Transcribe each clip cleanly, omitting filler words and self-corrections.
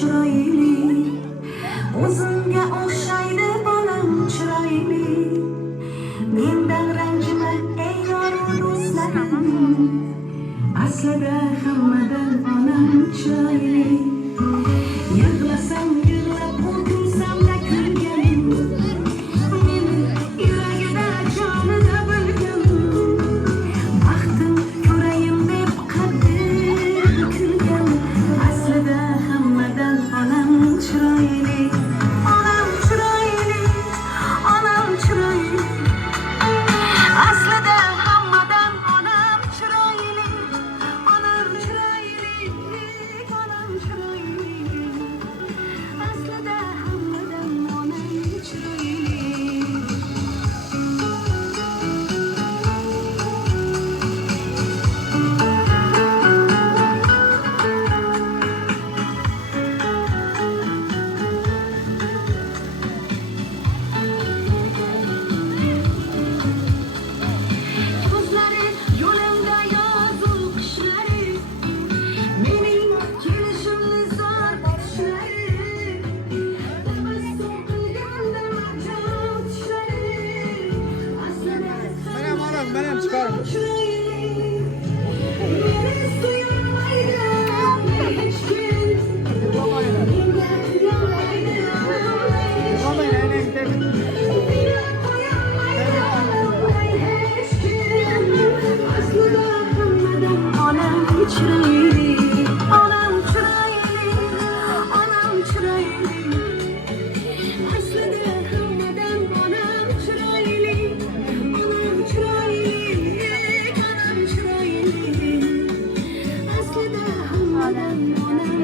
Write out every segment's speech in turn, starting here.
chiroyli, o'zimga o'xshaydi bolam chiroyli. Mendan ranjima ey yoru do'stlarim, aslida hammadan onam chiroyli. Yig'lasam yig'lab, o'tirsam-da kulgan, meni yuragida jonida bilgan. Baxtim ko'rayin deb qaddi kulgan, aslida hammadan onam chiroyli. Onam chiroyli, onam chiroyli, aslida hammadan onam chiroyli. Onam chiroyli, onam chiroyli, aslida hammadan onam chiroyli. Ko'zlari yo'limda yozuv qishlari, mening kelishimni zor kutishlari. Tabassum qilganda marjon tishlari, aslida Manam chiqarim. chiroyli. Meni suymaydi hech kim, menga yo'laydi onam chiroyli, onam chiroyli, onam chiroyli, aslida hammadan onam chiroyli. Onam chiroyli, onam chiroyli, aslida hammadan onam chiroyli. Onam chiroyli, aslida hammadan onam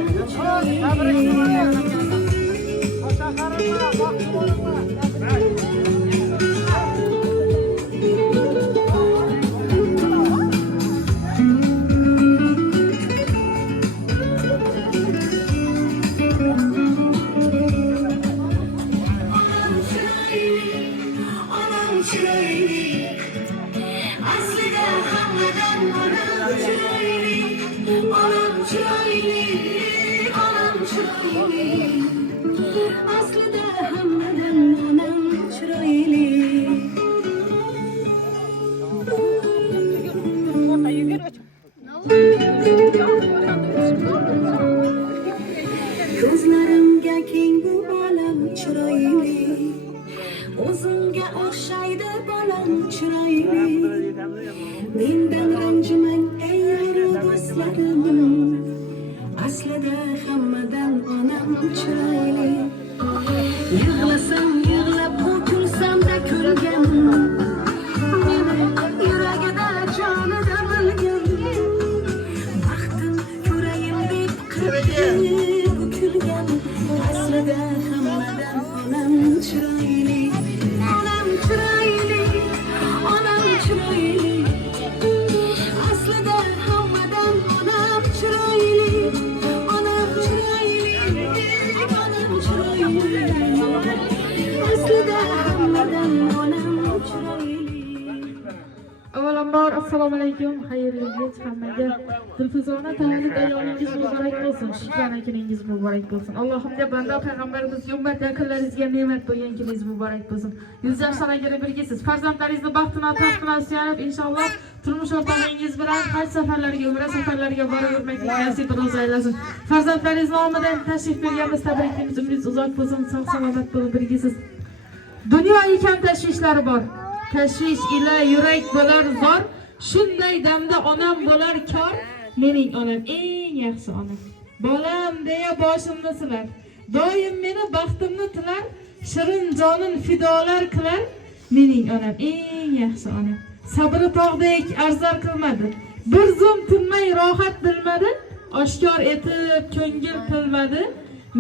chiroyli. Onam chiroyli, onam chiroyli, aslida hammadan onam chiroyli. Ko'zlarimga keng bu olam chiroyli, o'zimga o'xshaydi bolam chiroyli. Mendan ranjimang ey yoru do'stlarim, aslida hammadan onam chiroyli. Yig'lasam yig'lab, kulsam-da kulgan, meni yuragida jonida bilgan. Baxtim ko'rayin deb qilib kulgan, aslida hammadan onam chiroyli. Onam chiroyli, onam chiroyli, aslida hammadan onam chiroyli. Onam chiroyli, onam chiroyli, aslida hammadan onam chiroyli. Avvalambor assalomu alaykum, xayrli kech hammaga. Dilfuzona tavallud ayyomingiz muborak bo'lsin, shukrona kuningiz muborak bo'lsin. Allohimga banda payg'ambarimiz ummat yaqinlaringizga ne'mat bo'lgan kuningiz muborak bo'lsin. 100 yoshdan ilgari birgasiz. Farzandlaringizni baxtini taqdirini suyanib, inshaalloh turmush o'rtog'ingiz bilan haj safarlariga, umra safarlariga boravermakni nasib aylasin. Farzandlaringiz nomidan tashrif berganmiz, tabriklaymiz. Umringiz uzoq bo'lsin, sog' salomat bo'lib birgasiz. Dunyo ekan tashvishlari bor. Tashvish ila yurak bo'lar zor, shunday damda onam bo'lar kor. Mening onam eng yaxshi onam. Bolam deya boshimni silar, doim meni baxtimni tilar, shirin jonin fidolar qilar. Mening onam eng yaxshi onam. Sabri tog'dek arzar qilmadi, bir zum tinmay rohat bilmadi, oshkor etib ko'ngil qilmadi.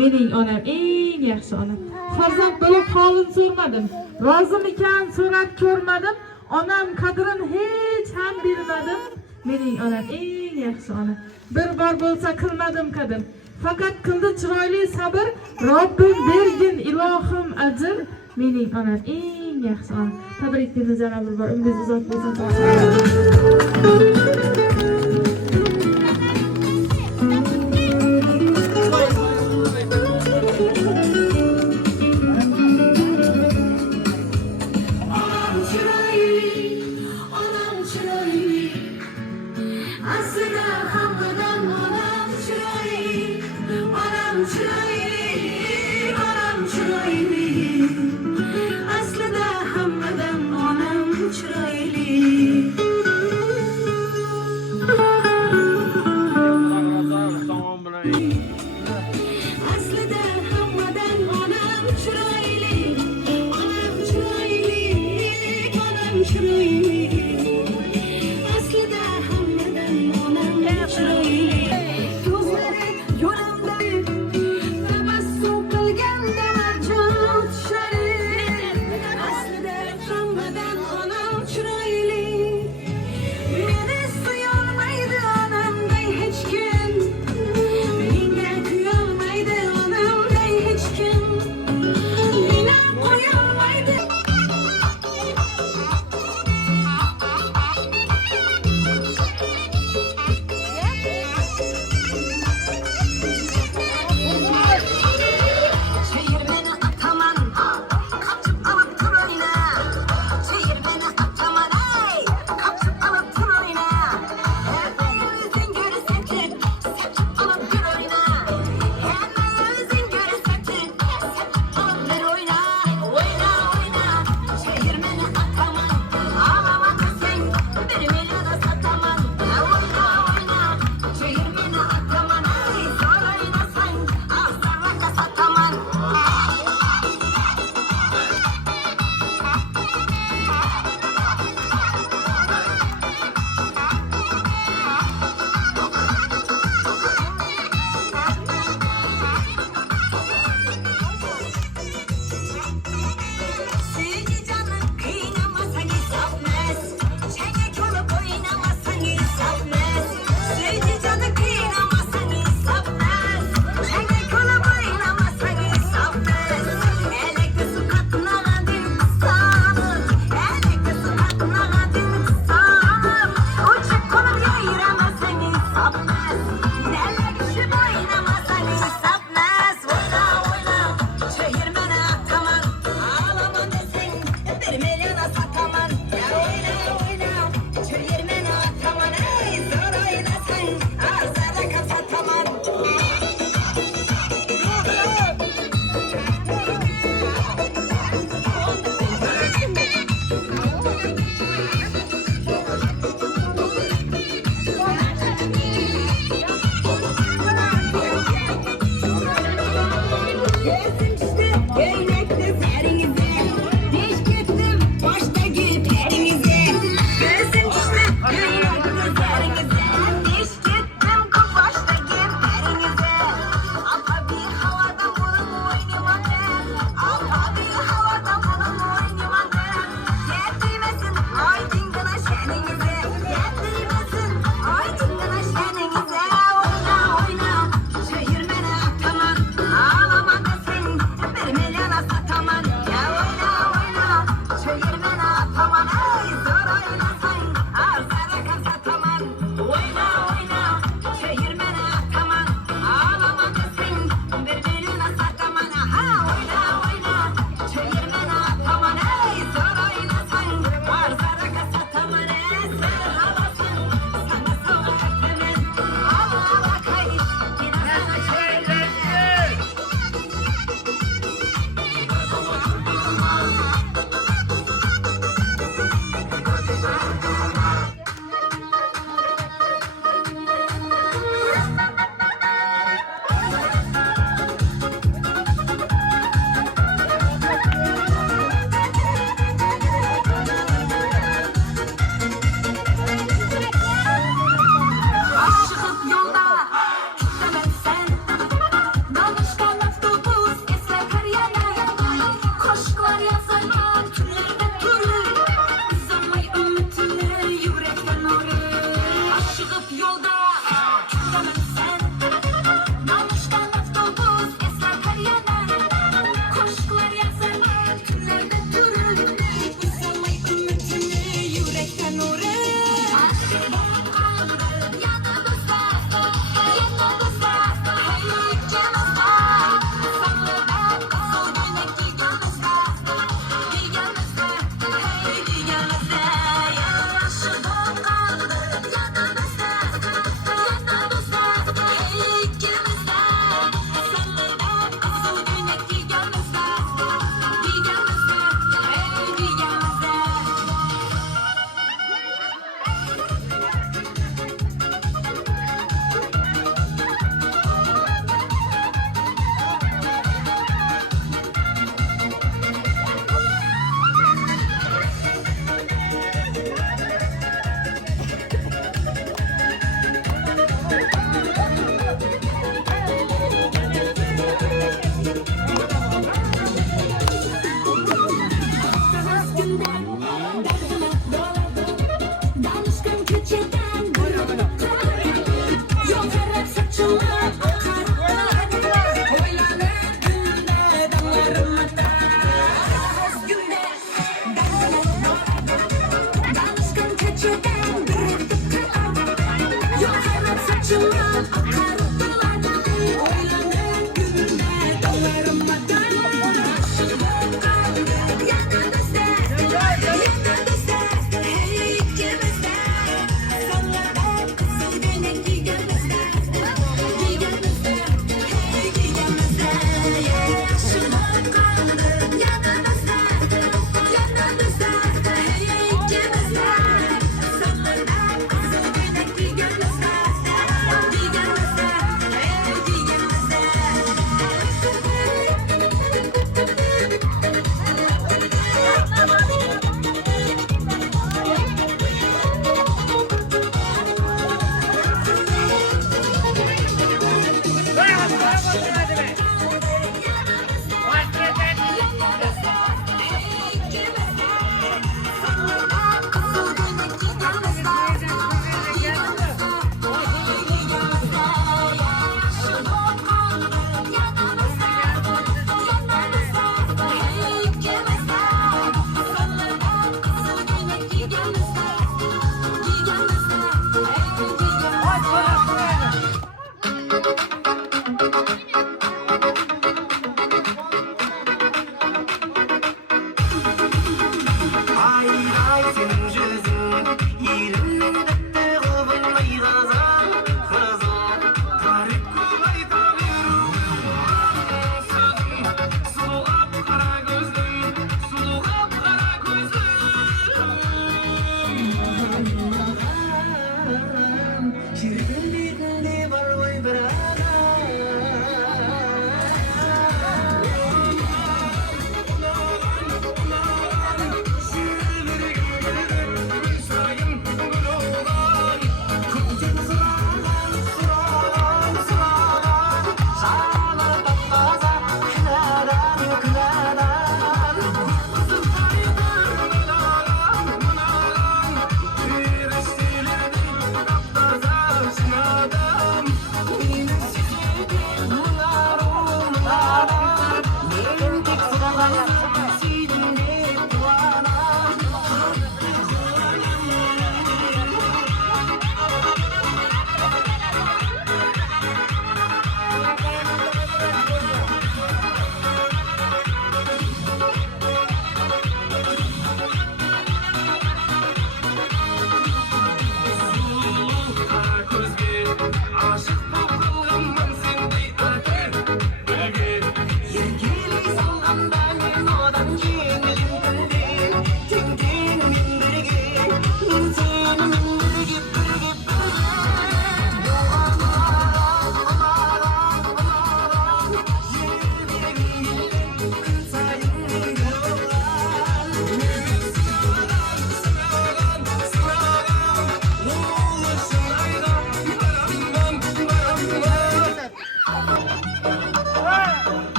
Mening onam eng yaxshi onam. Farzand bo'lib holini so'rmadim, rozimikan so'rab ko'rmadim, onam qadrini hech ham bilmadim. Mening onam eng yaxshi onam. Bir bor bo'lsa qilmadim qadr, faqat qildi chiroyli sabr. Robbim bergin ilohim ajr. Mening onam eng yaxshi onam. Tabriklaymiz yana bir bor. Umringiz uzoq bo'lsin.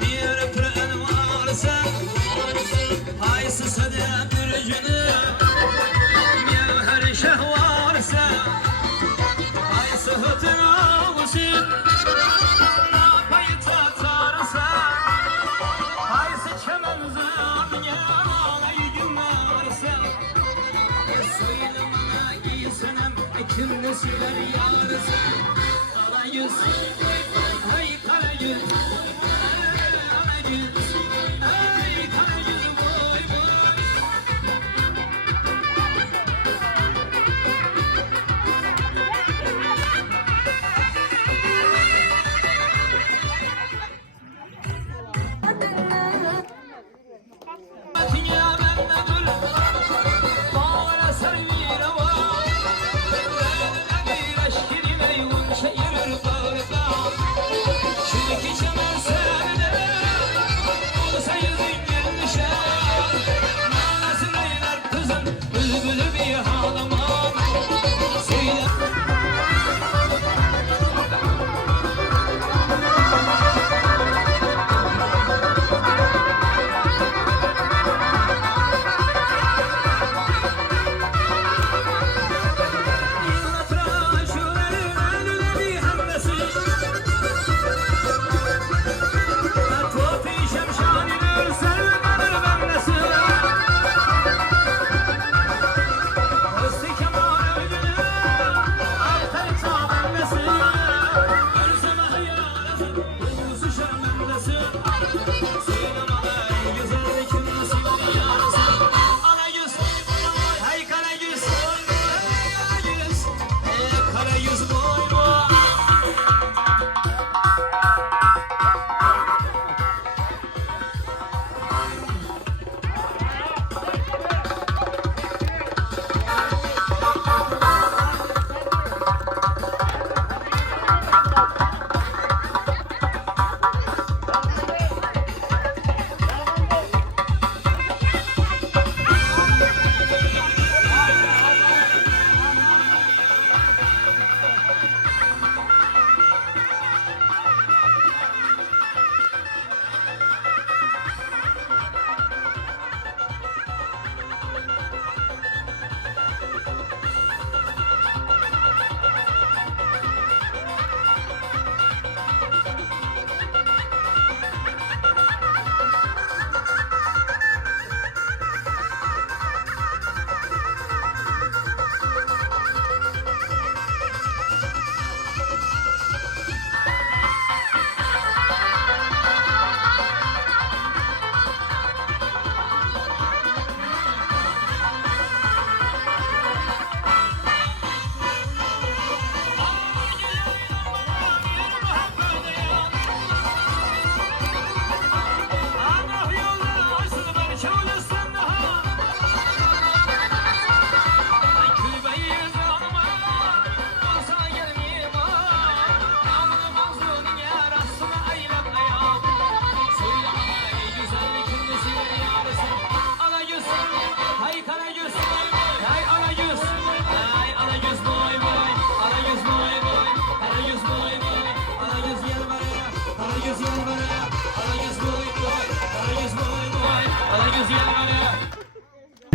Bir püren varsa haysı sadem ürcünü Mevher şeh varsa haysı hıtın ağusın Napayı tatarsa haysı çemen zâmine Ağlayı gün varsa Söyle bana iyi senem kimde söyler yarısı Kara yüz Ay kara yüz Kara yüz Ay kara yüz boy boy Dünya bende dur Bağlara sarıyır ama bir aşkiri meyvun çayırır bağırda Çünkü çaman sevde Olsa yüzün gülmüşer Manasını eyler kızım Bülbülü bir ağlamam Söyle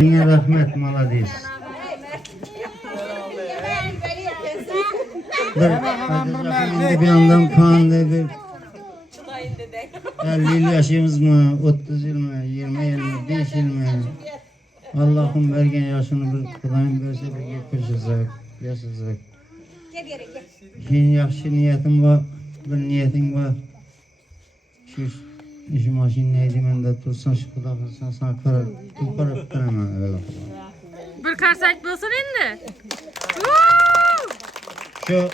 Yine rahmet maladiyiz. Bir yandan puanlı bir 50 yaşımız mı, 30 yıl mı, 20 yıl mı, 5 yıl mı? Allah'ım vergen yaşını bir Kudayım verse bir geçirsek, yaşasak. Senin yaxşı niyetin var, bir niyetin var. Şu işi maşin neydi men de tutsan şu Kuday'ın sana para tutamam öyle. Bir karsak bulsun endi. Şu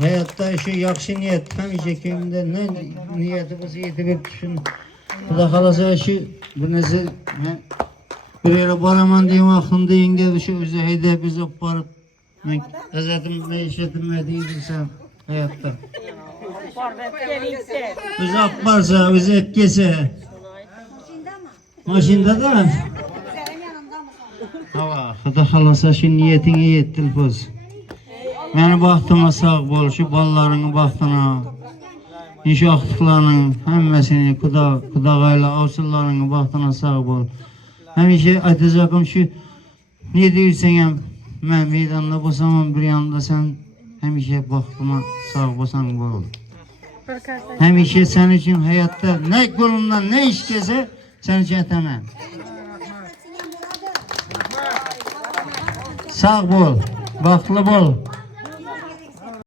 hayatta şu yaxşı niyet hamisha kimde ne niyetimiz yetib düşün. Xudo xolasa şu bir narsa men bir yere boraman degan vaqtimda yenge shu o'zi haydab biz olib borib men izatim maishatim deydisan hayotda. O'zi olib borsa, o'zi kelsa. Mashinada da. Hava, Xudo xolasa shu niyetingga yet Dilfoz. Meni baxtıma sağ bol, şu ballarını baxtına. inşaatçılarının hemmesini kudağayla avsıllarının vaxtına sağ ol. Həmişə aytacağım şu, ne deyirsən, mən meydanda bu zaman bir yanda sen həmişə vaxtıma sağ olsan bol. Həmişə sənin üçün həyatda ne kolundan ne iş gəlsə, sənin üçün etəməm. Sağ bol, vaxtlı bol.